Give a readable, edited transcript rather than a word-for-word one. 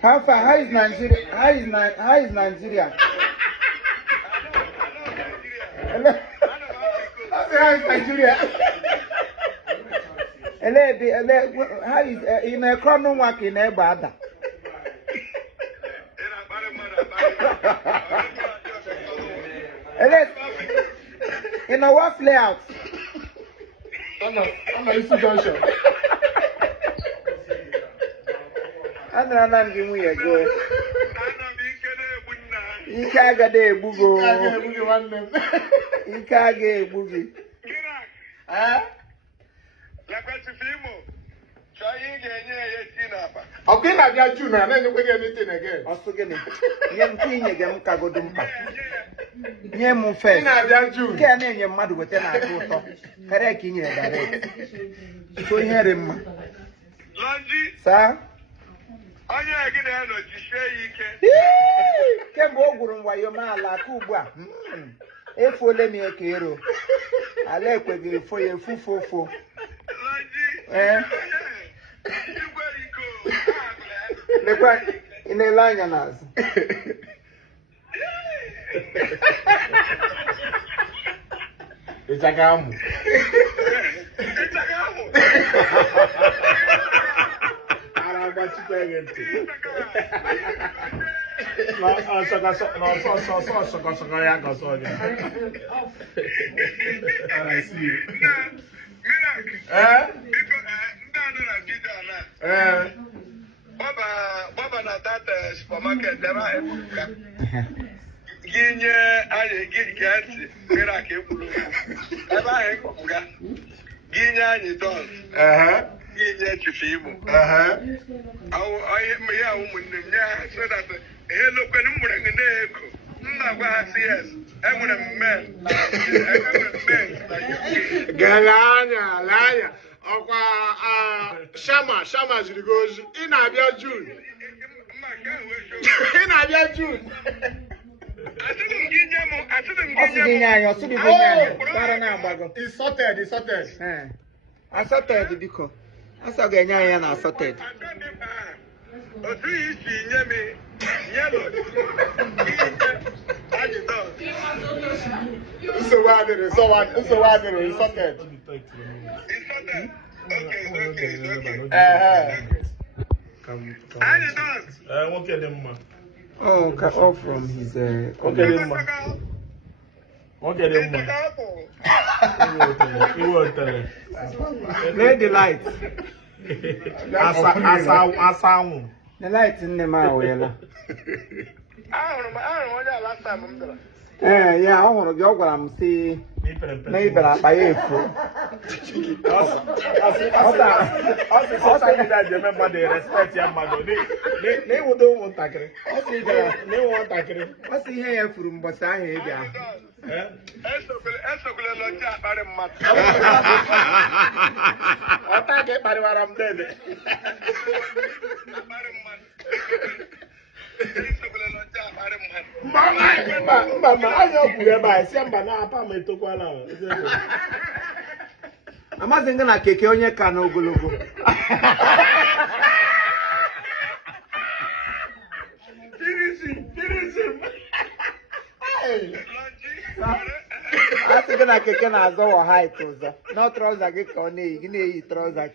How far? How is Nigeria? How is Nigeria? How is Nigeria? How is in a chrono work in a bad? In a what layout? I'm a institution. I'm not giving you a go. You can't get a boogie. You can't get a boogie. Okay, I got you now. Then you get anything again. Also, get it. Young king again, Kagodumpa. Yam face. I got you. Can't name your mother with an apple. Correct in your direct. So you had him. Sir? Oh, yeah, I get a hand of you. Can't go why your man like Cuba. If we let me a hero, I like with you for your full. Eh? In a line on us. It's a gum. It's a gum. I don't want to play it. No, I see you. Baba na that supermarket never Ginye aye gigati miracle bulu. Eba he kuga. Ginye aye don. Ginye chifimu. Aye me ya umunne nya so that hello kwenu murenge neko. Nna gwa CS. Enwere men. Galanya, lanya. Okwa Shama zirigozu. Ina abia June. Ina abia June. It's sorted. I sorted because I saw Ganya na sorted. So what is sorted. Oh, cut off from his okay, play the light. The light in the mouth. I don't know what last time I'm doing. Yeah, I want to go what I'm saying. Maybe I buy it. Also, remember they respect your mother. They would don't want to. They want to. What's the hair from Basai? I get by what I'm dead. Mama, I know who by somebody. I'm not thinking like a Kenya cano go. Finish him. I'm thinking like a can as our height. No trouser get on, you trouser.